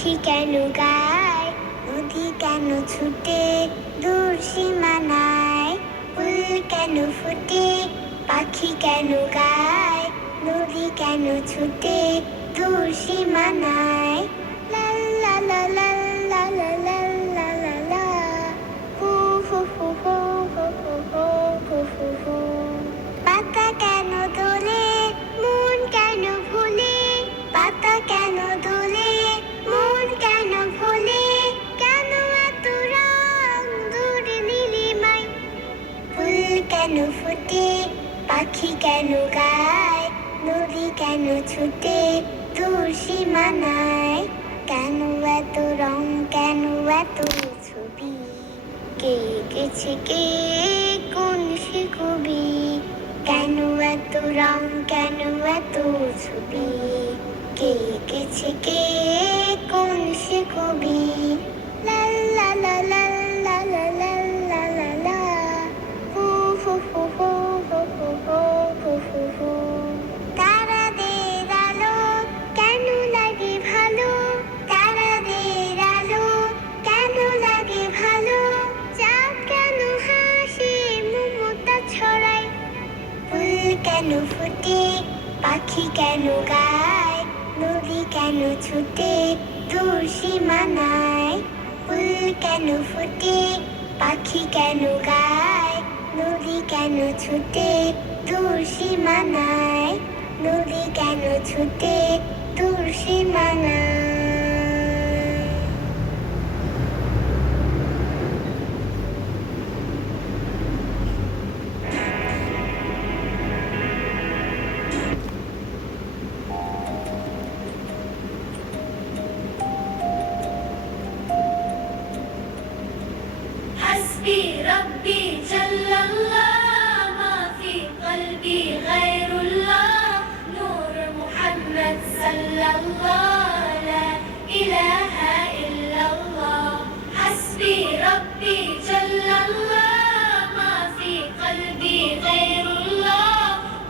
পাখি কেন গায়, নদী কেন ছুটে দূর সীমানায়। ফুল কেন ফোটে, পাখি কেন গায়, নদী কেন ছুটে দূর সীমানায়। লা লা লা লা লা লা লা লা লা লা। হু হু হু হু হু হু হু হু হু হু। পাতা কেন দোলে, মন কেন ভুলে, পাতা কেন দোলে, মন কেন ভোলে, কেন এত রং দূর নীলিমায়। ফুল কেন ফোটে, পাখি কেন গায়, নদী কেন ছুটে দূর সীমানায়। কেন এত রং, কেন এত ছবি, কে এঁকেছে কে, কোন সে কবি। কেন এত রং, কেন এত ছবি, কে এঁকেছে কে, কোন সে কবি। লা লা লা লা লা লা লা লা লা লা। হু হু হু হু হু হু হু হু হু হু। তারাদের আলো কেন লাগে ভালো, তারাদের আলো কেন লাগে ভালো, চাঁদ কেন হাসে মমতা ছড়ায়। ফুল কেন ফোটে, পাখি কেন গায়, নদী কেন ছুটে দূর সীমানায়। ফুল কেন ফোটে, পাখি কেন গায়, নদী কেন ছুটে দূর সীমানায়। নদী কেন ছুটে দূর সীমানায়। حسبي ربي جل الله ما في قلبي غير الله نور محمد صلى الله لا إله إلا الله حسبي ربي جل الله ما في قلبي غير الله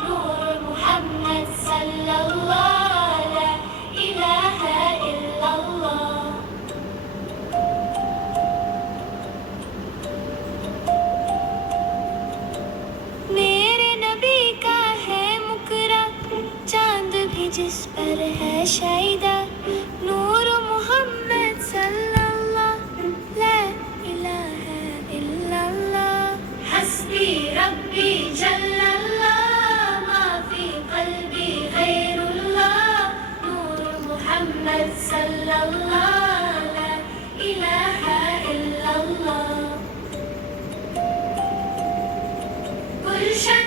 نور محمد صلى الله لا إله إلا الله मेरे नबी का है मुकरा, चांद भी जिस पर है शाइदा, नूर मोहम्मद सल्लल्लाहु ला इलाहा इल्लल्लाह हस्बी रब्बी जल्लल्लाह मा फी क़ल्बी गैरुल्लाह नूर मोहम्मद सल्लल्लाहु ला इलाहा इल्लल्लाह गुलशन